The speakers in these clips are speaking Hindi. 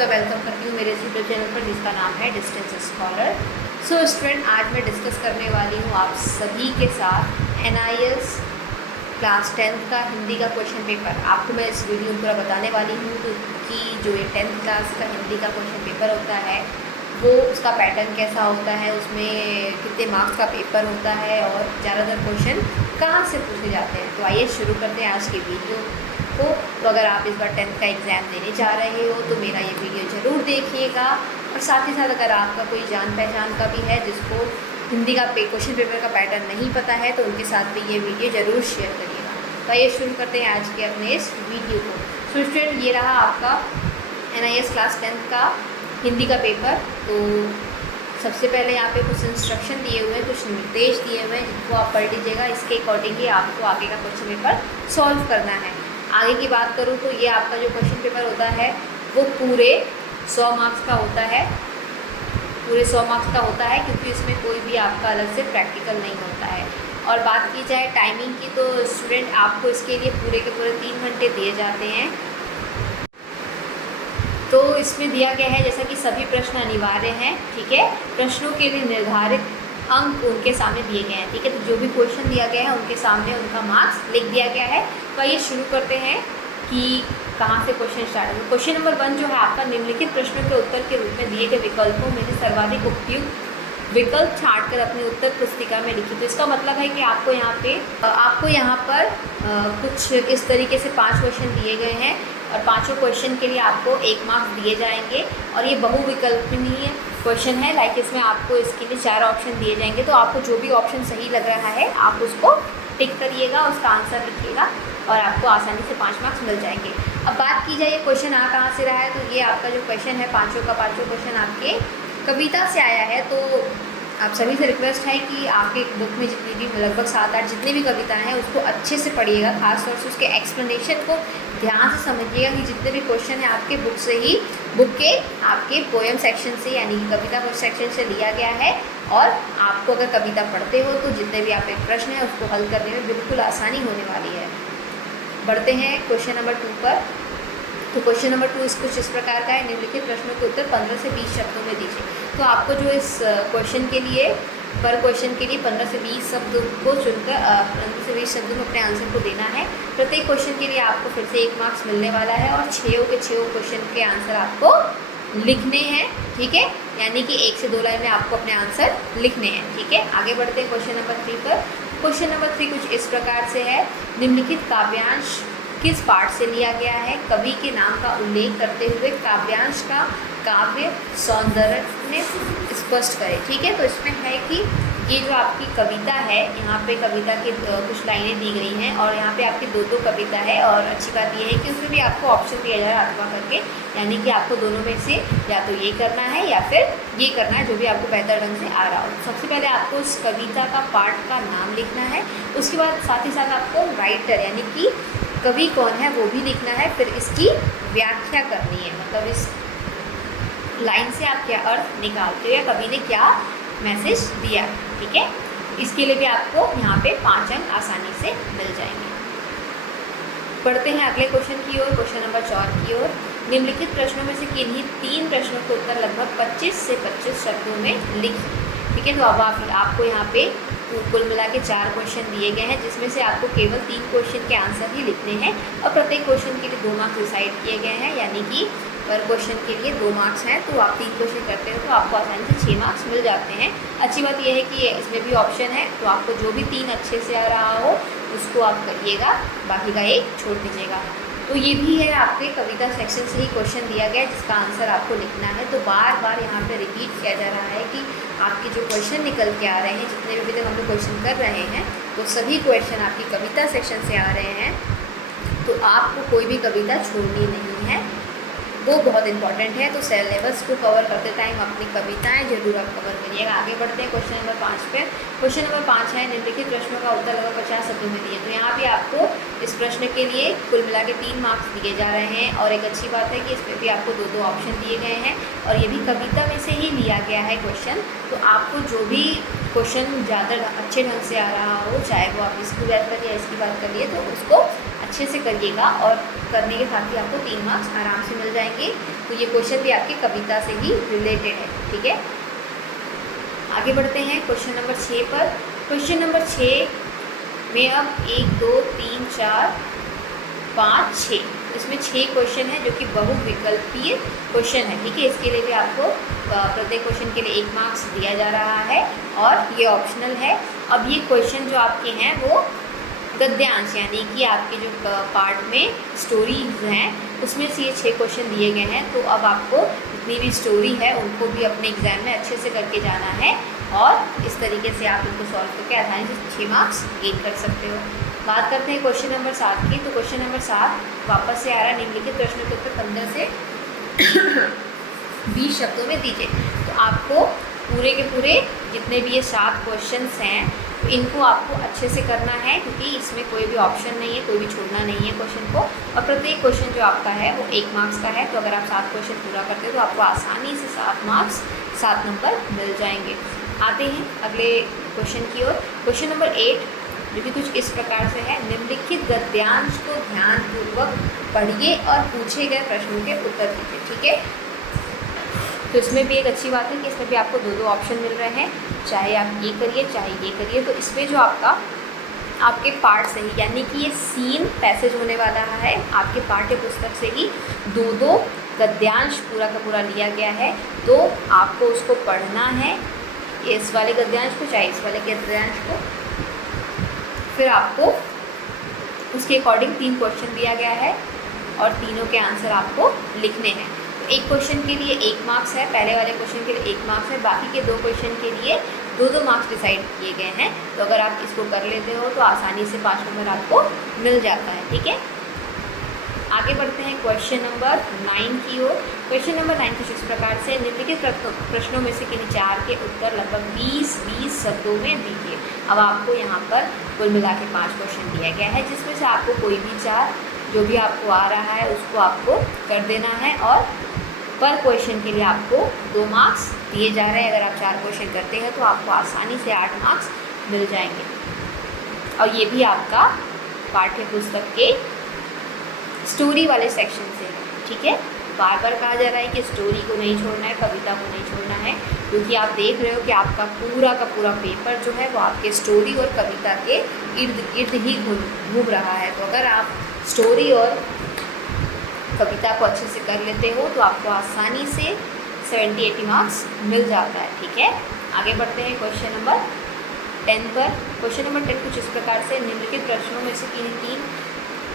का वेलकम करती हूँ मेरे यूट्यूब चैनल पर जिसका नाम है डिस्टेंस स्कॉलर। सो स्टूडेंट, आज मैं डिस्कस करने वाली हूँ आप सभी के साथ NIS क्लास 10th का हिंदी का क्वेश्चन पेपर। आपको मैं इस वीडियो में पूरा बताने वाली हूँ कि जो ये 10th क्लास का हिंदी का क्वेश्चन पेपर होता है वो उसका पैटर्न कैसा होता है, उसमें कितने मार्क्स का पेपर होता है और ज़्यादातर क्वेश्चन कहाँ से पूछे जाते हैं। तो आइए शुरू करते हैं आज की वीडियो को। तो अगर आप इस बार 10th का एग्ज़ाम देने जा रहे हो तो मेरा ये वीडियो ज़रूर देखिएगा, और साथ ही साथ अगर आपका कोई जान पहचान का भी है जिसको हिंदी का क्वेश्चन पेपर का पैटर्न नहीं पता है तो उनके साथ भी ये वीडियो ज़रूर शेयर करिएगा। तो आइए शुरू करते हैं आज के अपने इस वीडियो को। सो स्टूडेंट, ये रहा आपका NIS क्लास 10th का हिंदी का पेपर। तो सबसे पहले यहाँ पे कुछ इंस्ट्रक्शन दिए हुए हैं, कुछ निर्देश दिए हुए हैं जिनको आप पढ़ लीजिएगा। इसके अकॉर्डिंगली आपको आगे का क्वेश्चन पेपर सॉल्व करना है। आगे की बात करूँ तो ये आपका जो क्वेश्चन पेपर होता है वो पूरे 100 मार्क्स का होता है, पूरे 100 मार्क्स का होता है, क्योंकि इसमें कोई भी आपका अलग से प्रैक्टिकल नहीं होता है। और बात की जाए टाइमिंग की तो स्टूडेंट आपको इसके लिए पूरे के पूरे 3 घंटे दिए जाते हैं। तो इसमें दिया गया है जैसा कि सभी प्रश्न अनिवार्य हैं, ठीक है। प्रश्नों के लिए निर्धारित अंक उनके सामने दिए गए हैं, ठीक है। तो जो भी क्वेश्चन दिया गया है उनके सामने उनका मार्क्स लिख दिया गया है। तो आइए शुरू करते हैं कि कहाँ से क्वेश्चन स्टार्ट है। क्वेश्चन नंबर 1 जो है आपका, निम्नलिखित प्रश्नों के उत्तर के रूप में दिए गए विकल्पों में से सर्वाधिक उपयुक्त विकल्प छांटकर अपनी उत्तर पुस्तिका में लिखी। तो इसका मतलब है कि आपको यहाँ पर कुछ इस तरीके से 5 क्वेश्चन दिए गए हैं और पाँचों क्वेश्चन के लिए आपको 1 मार्क्स दिए जाएंगे। और ये बहुविकल्पनीय क्वेश्चन है, लाइक इसमें आपको इसके लिए 4 ऑप्शन दिए जाएंगे। तो आपको जो भी ऑप्शन सही लग रहा है आप उसको टिक करिएगा, उसका आंसर लिखिएगा और आपको आसानी से 5 मार्क्स मिल जाएंगे। अब बात की जाए ये क्वेश्चन आ कहाँ से रहा है, तो ये आपका जो क्वेश्चन है पाँचों क्वेश्चन आपके कविता से आया है। तो आप सभी से रिक्वेस्ट है कि आपके बुक में जितनी भी लगभग 7-8 जितनी भी कविताएं हैं उसको अच्छे से पढ़िएगा, खासतौर से उसके एक्सप्लेनेशन को ध्यान से समझिएगा कि जितने भी क्वेश्चन हैं आपके बुक के आपके पोएम सेक्शन से यानी कि कविता सेक्शन से लिया गया है। और आपको अगर कविता पढ़ते हो तो जितने भी आपके प्रश्न हैं उसको हल करने में बिल्कुल आसानी होने वाली है। बढ़ते हैं क्वेश्चन नंबर 2 पर। तो क्वेश्चन नंबर 2 कुछ इस प्रकार का है, निम्नलिखित प्रश्नों के उत्तर 15 से 20 शब्दों में दीजिए। तो आपको जो इस क्वेश्चन के लिए 15 से 20 शब्द को चुनकर 15 से 20 शब्दों में अपने आंसर को देना है। प्रत्येक क्वेश्चन के लिए आपको फिर से 1 मार्क्स मिलने वाला है और 6 क्वेश्चन के आंसर आपको लिखने हैं, ठीक है। यानी कि 1 से 2 लाइन में आपको अपने आंसर लिखने हैं, ठीक है। आगे बढ़ते हैं क्वेश्चन नंबर 3 पर। क्वेश्चन नंबर 3 कुछ इस प्रकार से है, निम्नलिखित काव्यांश किस पाठ से लिया गया है? कवि के नाम का उल्लेख करते हुए काव्यांश का काव्य सौंदर्य स्पष्ट करें, ठीक है। तो इसमें है कि ये जो आपकी कविता है, यहाँ पे कविता की कुछ लाइनें दी गई हैं और यहाँ पे आपकी 2 कविता है। और अच्छी बात ये है कि उसमें भी आपको ऑप्शन दिया जा रहा है अथवा करके, यानी कि आपको दोनों में से या तो ये करना है या फिर ये करना है, जो भी आपको बेहतर ढंग से आ रहा हो। सबसे पहले आपको उस कविता का पाठ का नाम लिखना है, उसके बाद साथ ही साथ आपको राइटर यानी कि कवि कौन है वो भी लिखना है, फिर इसकी व्याख्या करनी है, मतलब इस लाइन से आप क्या अर्थ निकालते हो या कवि ने क्या मैसेज दिया, ठीक है। इसके लिए भी आपको यहाँ पे 5 अंक आसानी से मिल जाएंगे। पढ़ते हैं अगले क्वेश्चन की ओर, क्वेश्चन नंबर 4 की ओर। निम्नलिखित प्रश्नों में से किन्हीं 3 प्रश्नों के उत्तर लगभग 25 से 25 शब्दों में लिखिए, ठीक है। तो अब आपको यहाँ पे कुल मिला के 4 क्वेश्चन दिए गए हैं, जिसमें से आपको केवल 3 क्वेश्चन के आंसर ही लिखने हैं और प्रत्येक क्वेश्चन के लिए 2 मार्क्स डिसाइड किए गए हैं, यानी कि पर क्वेश्चन के लिए 2 मार्क्स हैं। तो आप 3 क्वेश्चन करते हो तो आपको आसानी से 6 मार्क्स मिल जाते हैं। अच्छी बात यह है कि इसमें भी ऑप्शन है, तो आपको जो भी 3 अच्छे से आ रहा हो उसको आप करिएगा, बाकी का 1 छोड़ दीजिएगा। तो ये भी है आपके कविता सेक्शन से ही क्वेश्चन दिया गया है जिसका आंसर आपको लिखना है। तो बार बार यहाँ पे रिपीट किया जा रहा है कि आपके जो क्वेश्चन निकल के आ रहे हैं, जितने भी हम लोग क्वेश्चन कर रहे हैं, तो सभी क्वेश्चन आपकी कविता सेक्शन से आ रहे हैं। तो आपको कोई भी कविता छोड़नी नहीं है, वो बहुत इंपॉर्टेंट है। तो सिलेबस को कवर करते टाइम अपनी कविताएं जरूर आप कवर करिएगा। आगे बढ़ते हैं क्वेश्चन नंबर 5 पे। क्वेश्चन नंबर 5 है, निम्नलिखित प्रश्नों का उत्तर लगभग 50 शब्दों में दिए। तो यहाँ भी आपको इस प्रश्न के लिए कुल मिला के 3 मार्क्स दिए जा रहे हैं। और एक अच्छी बात है कि इसमें भी आपको 2 ऑप्शन दिए गए हैं और ये भी कविता में से ही लिया गया है क्वेश्चन। तो आपको जो भी क्वेश्चन ज़्यादा अच्छे ढंग से आ रहा हो, चाहे वो आप इसकी बात करिए या इसकी बात करिए, तो उसको अच्छे से करिएगा और करने के साथ ही आपको 3 मार्क्स आराम से मिल जाएंगे। तो ये क्वेश्चन भी आपकी कविता से ही रिलेटेड है, ठीक है। आगे बढ़ते हैं क्वेश्चन नंबर 6 पर। क्वेश्चन नंबर 6 में अब 1 2 3 4 5 6, इसमें 6 क्वेश्चन है जो कि बहुविकल्पीय क्वेश्चन है, ठीक है। इसके लिए भी आपको प्रत्येक क्वेश्चन के लिए 1 मार्क्स दिया जा रहा है और ये ऑप्शनल है। अब ये क्वेश्चन जो आपके हैं वो गद्यांश यानी कि आपके जो पार्ट में स्टोरीज हैं उसमें से ये 6 क्वेश्चन दिए गए हैं। तो अब आपको जितनी भी स्टोरी है उनको भी अपने एग्ज़ाम में अच्छे से करके जाना है और इस तरीके से आप इनको सॉल्व करके आसानी से 6 मार्क्स गेन कर सकते हो। बात करते हैं क्वेश्चन नंबर 7 की। तो क्वेश्चन नंबर 7 वापस से आ रहा है, निम्नलिखित प्रश्नों के उत्तर 15 से 20 शब्दों में दीजिए। तो आपको पूरे के पूरे जितने भी ये 7 क्वेश्चंस हैं तो इनको आपको अच्छे से करना है, क्योंकि इसमें कोई भी ऑप्शन नहीं है, कोई भी छोड़ना नहीं है क्वेश्चन को। और प्रत्येक क्वेश्चन जो आपका है वो 1 मार्क्स का है। तो अगर आप 7 क्वेश्चन पूरा करते हो तो आपको आसानी से 7 मार्क्स 7 नंबर मिल जाएंगे। आते हैं अगले क्वेश्चन की ओर। क्वेश्चन नंबर 8 जो कि कुछ इस प्रकार से है, निम्नलिखित गद्यांश को ध्यानपूर्वक पढ़िए और पूछे गए प्रश्नों के उत्तर दीजिए, ठीक है। तो इसमें भी एक अच्छी बात है कि इसमें भी आपको 2 ऑप्शन मिल रहे हैं, चाहे आप ये करिए चाहे ये करिए। तो इसमें जो आपके पार्ट से ही यानी कि ये सीन पैसेज होने वाला है, आपके पाठ्य पुस्तक से ही 2 गद्यांश पूरा का पूरा लिया गया है। तो आपको उसको पढ़ना है, इस वाले गद्यांश को चाहे इस वाले गद्यांश को, फिर आपको उसके अकॉर्डिंग 3 क्वेश्चन दिया गया है और तीनों के आंसर आपको लिखने हैं। तो एक क्वेश्चन के लिए 1 मार्क्स है, पहले वाले क्वेश्चन के लिए 1 मार्क्स है, बाकी के 2 क्वेश्चन के लिए 2 मार्क्स डिसाइड किए गए हैं। तो अगर आप इसको कर लेते हो तो आसानी से 5 नंबर आपको मिल जाता है, ठीक है। आगे बढ़ते हैं क्वेश्चन नंबर 9 की ओर। क्वेश्चन नंबर 9 कुछ इस प्रकार से, निम्नलिखित प्रश्नों में से किन्हीं 4 के उत्तर लगभग 20 शब्दों में दीजिए। अब आपको यहाँ पर कुल मिला के 5 क्वेश्चन दिया गया है, जिसमें से आपको कोई भी 4 जो भी आपको आ रहा है उसको आपको कर देना है और पर क्वेश्चन के लिए आपको 2 मार्क्स दिए जा रहे हैं। अगर आप 4 क्वेश्चन करते हैं तो आपको आसानी से 8 मार्क्स मिल जाएंगे। और ये भी आपका पाठ्य पुस्तक के स्टोरी वाले सेक्शन से, ठीक है। बार बार कहा जा रहा है कि स्टोरी को नहीं छोड़ना है, कविता को नहीं छोड़ना है, क्योंकि आप देख रहे हो कि आपका पूरा का पूरा पेपर जो है वो आपके स्टोरी और कविता के इर्द गिर्द ही घूम रहा है। तो अगर आप स्टोरी और कविता को अच्छे से कर लेते हो तो आपको आसानी से 70-80 मार्क्स मिल जाता है, ठीक है। आगे बढ़ते हैं क्वेश्चन नंबर 10 पर। क्वेश्चन नंबर 10 कुछ इस प्रकार से, निम्नलिखित प्रश्नों में से किन्हीं 3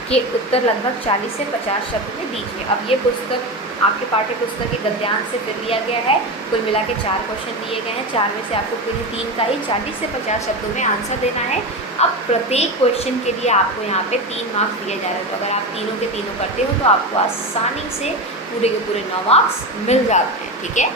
के उत्तर लगभग 40 से 50 शब्द में दीजिए। अब ये पुस्तक आपके पाठ्य पुस्तक के गद्यांश से फिर लिया गया है। कुल मिला के 4 क्वेश्चन दिए गए हैं, 4 में से आपको किन्हीं 3 का ही 40 से 50 शब्दों में आंसर देना है। अब प्रत्येक क्वेश्चन के लिए आपको यहाँ पे 3 मार्क्स दिए जा रहे हैं। तो अगर आप तीनों के तीनों करते हो तो आपको आसानी से पूरे के पूरे 9 मार्क्स मिल जाते हैं, ठीक है।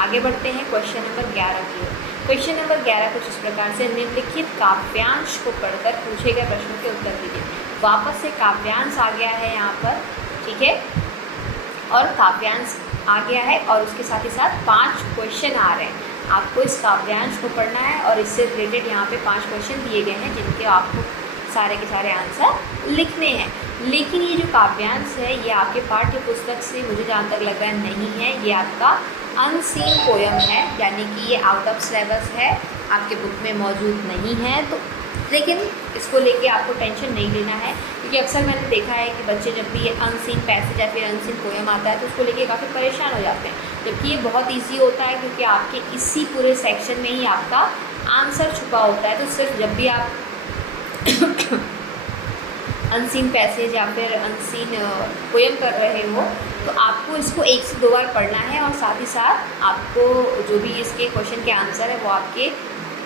आगे बढ़ते हैं क्वेश्चन नंबर 11 की ओर। क्वेश्चन नंबर 11 कुछ इस प्रकार से, निम्नलिखित काव्यांश को पढ़कर पूछे गए प्रश्नों के उत्तर दीजिए। वापस से काव्यांश आ गया है यहाँ पर, ठीक है, और काव्यांश आ गया है और उसके साथ ही साथ 5 क्वेश्चन आ रहे हैं। आपको इस काव्यांश को पढ़ना है और इससे रिलेटेड यहाँ पे 5 क्वेश्चन दिए गए हैं जिनके आपको सारे के सारे आंसर लिखने हैं। लेकिन ये जो काव्यांश है ये आपके पाठ्य पुस्तक से मुझे जहाँ तक लग रहा है नहीं है, ये आपका अनसीन पोयम है, यानी कि ये आउट ऑफ सिलेबस है, आपके बुक में मौजूद नहीं है। तो लेकिन इसको लेके आपको टेंशन नहीं लेना है, क्योंकि अक्सर मैंने देखा है कि बच्चे जब भी ये अनसीन पैसेज या फिर अनसीन पोयम आता है तो उसको लेके काफ़ी परेशान हो जाते हैं, जबकि ये बहुत ईजी होता है, क्योंकि आपके इसी पूरे सेक्शन में ही आपका आंसर छुपा होता है। तो सिर्फ जब भी आप अनसीन पैसेज या फिर अनसीन पोयम कर रहे हो तो आपको इसको 1 से 2 बार पढ़ना है और साथ ही साथ आपको जो भी इसके क्वेश्चन के आंसर है वो आपके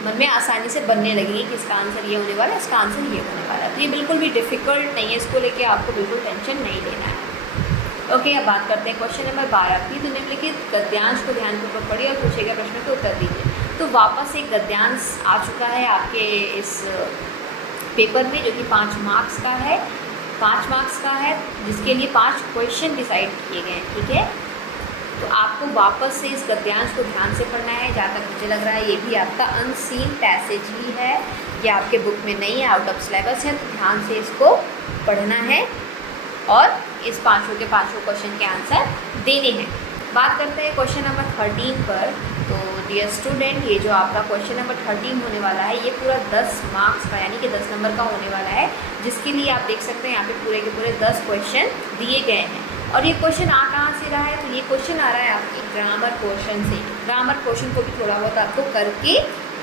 मन में आसानी से बनने लगेंगे कि इसका आंसर ये होने वाला है, इसका आंसर ये होने वाला है। तो ये बिल्कुल भी डिफ़िकल्ट नहीं है, इसको लेके आपको बिल्कुल टेंशन नहीं लेना है। ओके, अब बात करते हैं क्वेश्चन नंबर 12 की। तो निम्नलिखित गद्यांश को ध्यानपूर्वक पढ़िए और पूछे गए प्रश्नों के उत्तर दीजिए। तो वापस एक गद्यांश आ चुका है आपके इस पेपर में, जो कि 5 मार्क्स का है, 5 मार्क्स का है, जिसके लिए 5 क्वेश्चन डिसाइड किए गए हैं, ठीक है। तो आपको वापस से इस गद्यांश को ध्यान से पढ़ना है। जहाँ तक मुझे लग रहा है ये भी आपका अनसीन पैसेज ही है, ये आपके बुक में नहीं है, आउट ऑफ सिलेबस है, तो ध्यान से इसको पढ़ना है और इस पाँचों के पाँचों क्वेश्चन के आंसर देने हैं। बात करते हैं क्वेश्चन नंबर 13 पर। तो डियर स्टूडेंट, ये जो आपका क्वेश्चन नंबर 13 होने वाला है, ये पूरा 10 मार्क्स का यानी कि 10 नंबर का होने वाला है, जिसके लिए आप देख सकते हैं यहाँ पे पूरे के पूरे 10 क्वेश्चन दिए गए हैं। और ये क्वेश्चन आ कहाँ से रहा है? तो ये क्वेश्चन आ रहा है आपकी ग्रामर पोर्शन से। ग्रामर पोर्शन को भी थोड़ा बहुत आपको करके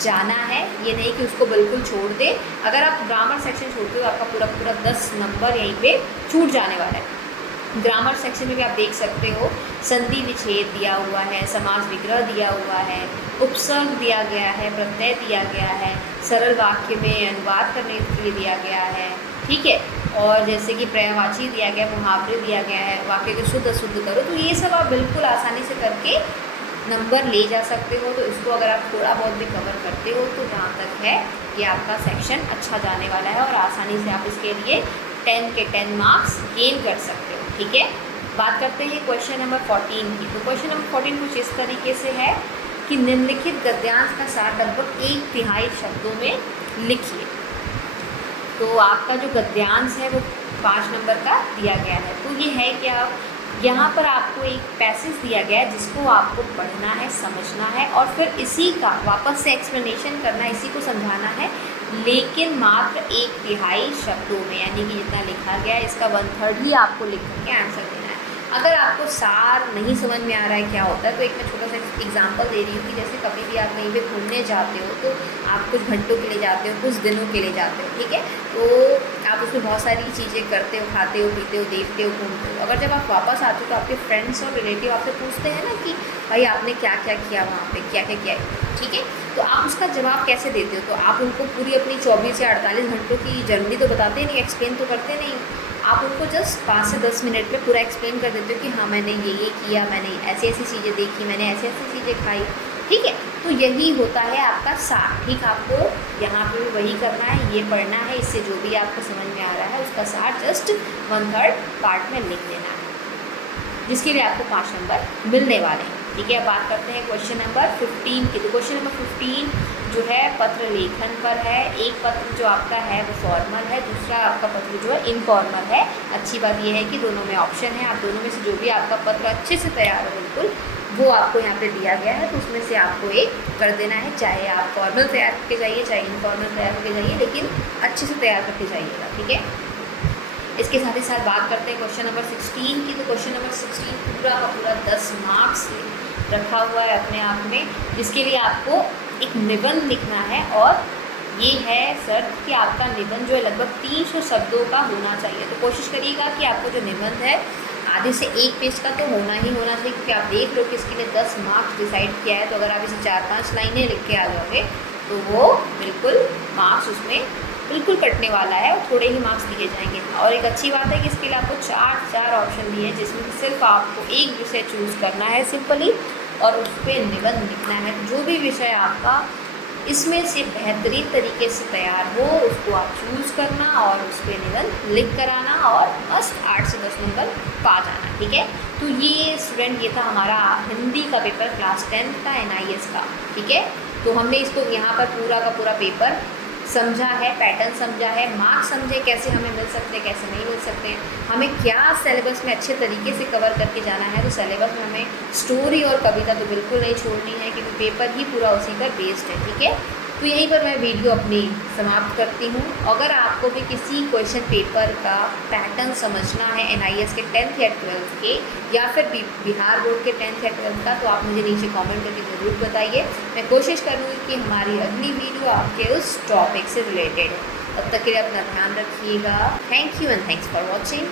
जाना है, ये नहीं कि उसको बिल्कुल छोड़ दे। अगर आप ग्रामर सेक्शन छोड़ते हो तो आपका पूरा पूरा 10 नंबर यहीं पे छूट जाने वाला है। ग्रामर सेक्शन में भी आप देख सकते हो संधि विच्छेद दिया हुआ है, समास विग्रह दिया हुआ है, उपसर्ग दिया गया है, प्रत्यय दिया गया है, सरल वाक्य में अनुवाद करने के लिए दिया गया है, ठीक है। और जैसे कि पर्यायवाची दिया गया, मुहावरे दिया गया है, वाक्य को शुद्ध अशुद्ध करो, तो ये सब आप बिल्कुल आसानी से करके नंबर ले जा सकते हो। तो इसको अगर आप थोड़ा बहुत भी कवर करते हो तो जहाँ तक है ये आपका सेक्शन अच्छा जाने वाला है और आसानी से आप इसके लिए 10 के 10 मार्क्स गेन कर सकते हो, ठीक है। बात करते हैं क्वेश्चन नंबर 14 की। तो क्वेश्चन नंबर 14 कुछ इस तरीके से है कि निम्नलिखित गद्यांश का सार लगभग 1/3 शब्दों में लिखिए। तो आपका जो गद्यांश है वो 5 नंबर का दिया गया है। तो ये है कि आप यहाँ पर आपको एक पैसेज दिया गया है जिसको आपको पढ़ना है, समझना है और फिर इसी का वापस से एक्सप्लेनेशन करना है, इसी को समझाना है, लेकिन मात्र 1/3 शब्दों में, यानी कि जितना लिखा गया है इसका 1/3 ही आपको लिख करके आंसर देना है। अगर आपको सार नहीं समझ में आ रहा है क्या होता है, तो एक मैं छोटा सा एग्जांपल दे रही हूँ कि जैसे कभी भी आप कहीं पे घूमने जाते हो तो आप कुछ घंटों के लिए जाते हो, कुछ दिनों के लिए जाते हो, ठीक है। तो आप उसमें बहुत सारी चीज़ें करते हो, खाते हो, पीते हो, देखते हो, घूमते हो। अगर जब आप वापस आते हो तो आपके फ्रेंड्स और रिलेटिव आपसे पूछते हैं ना कि भाई आपने क्या क्या किया वहाँ पर, क्या क्या किया, ठीक है। तो आप उसका जवाब कैसे देते हो? तो आप उनको पूरी अपनी 24 या 48 घंटों की जर्नी तो बताते नहीं, एक्सप्लेन तो करते नहीं, आप उनको जस्ट 5 से 10 मिनट में पूरा एक्सप्लेन कर देते हो कि हाँ मैंने ये किया, मैंने ऐसी ऐसी चीज़ें देखी, मैंने ऐसी ऐसी चीज़ें खाई, ठीक है। तो यही होता है आपका सार, ठीक। आपको यहाँ पे भी वही करना है, ये पढ़ना है, इससे जो भी आपको समझ में आ रहा है उसका सार जस्ट 1/3 पार्ट में लिख देना है, जिसके लिए आपको 5 नंबर मिलने वाले हैं, ठीक है। अब बात करते हैं क्वेश्चन नंबर 15 की। तो क्वेश्चन नंबर 15 जो है पत्र लेखन पर है। एक पत्र जो आपका है वो फॉर्मल है, दूसरा आपका पत्र जो है इनफॉर्मल है। अच्छी बात यह है कि दोनों में ऑप्शन है, आप दोनों में से जो भी आपका पत्र अच्छे से तैयार हो बिल्कुल वो आपको यहाँ पे दिया गया है, तो उसमें से आपको एक कर देना है। चाहे आप फॉर्मल तैयार करके जाइए, चाहे इनफॉर्मल तैयार करके जाइए, लेकिन अच्छे से तैयार करके जाइएगा, ठीक है। इसके साथ ही साथ बात करते हैं क्वेश्चन नंबर 16 की। तो क्वेश्चन नंबर 16 पूरा का पूरा 10 मार्क्स रखा हुआ है अपने आप में, जिसके लिए आपको एक निबंध लिखना है। और ये है शर्त कि आपका निबंध जो है लगभग 300 शब्दों का होना चाहिए। तो कोशिश करिएगा कि आपको जो निबंध है आधे से 1 पेज का तो होना ही होना चाहिए, क्योंकि आप देख लो कि इसके लिए 10 मार्क्स डिसाइड किया है। तो अगर आप इसे 4-5 लाइनें लिख के आ जाओगे तो वो बिल्कुल मार्क्स उसमें बिल्कुल कटने वाला है और थोड़े ही मार्क्स दिए जाएंगे। और एक अच्छी बात है कि इसके लिए आपको 4 ऑप्शन दिए हैं, जिसमें सिर्फ आपको एक विषय चूज़ करना है सिंपली, और उस पर निबंध लिखना है। जो भी विषय आपका इसमें से बेहतरीन तरीके से तैयार हो उसको आप चूज़ करना और उस पर निबंध लिख कर आना और मस्त 8 से 10 नंबर पा जाना, ठीक है। तो ये स्टूडेंट ये था हमारा हिंदी का पेपर क्लास 10 का NIS का, ठीक है। तो हमने इसको यहाँ पर पूरा का पूरा पेपर समझा है, पैटर्न समझा है, मार्क्स समझे कैसे हमें मिल सकते हैं, कैसे नहीं मिल सकते हैं, हमें क्या सिलेबस में अच्छे तरीके से कवर करके जाना है। तो सिलेबस में हमें स्टोरी और कविता तो बिल्कुल नहीं छोड़नी है, क्योंकि पेपर ही पूरा उसी पर बेस्ड है, ठीक है। तो यहीं पर मैं वीडियो अपनी समाप्त करती हूँ। अगर आपको भी किसी क्वेश्चन पेपर का पैटर्न समझना है NIS के 10th या 12th के, या फिर बिहार बोर्ड के 10th या 12th का, तो आप मुझे नीचे कमेंट करके ज़रूर बताइए। मैं कोशिश करूँगी कि हमारी अगली वीडियो आपके उस टॉपिक से रिलेटेड है। तब तक के लिए अपना ध्यान रखिएगा। Thank you and thanks for watching.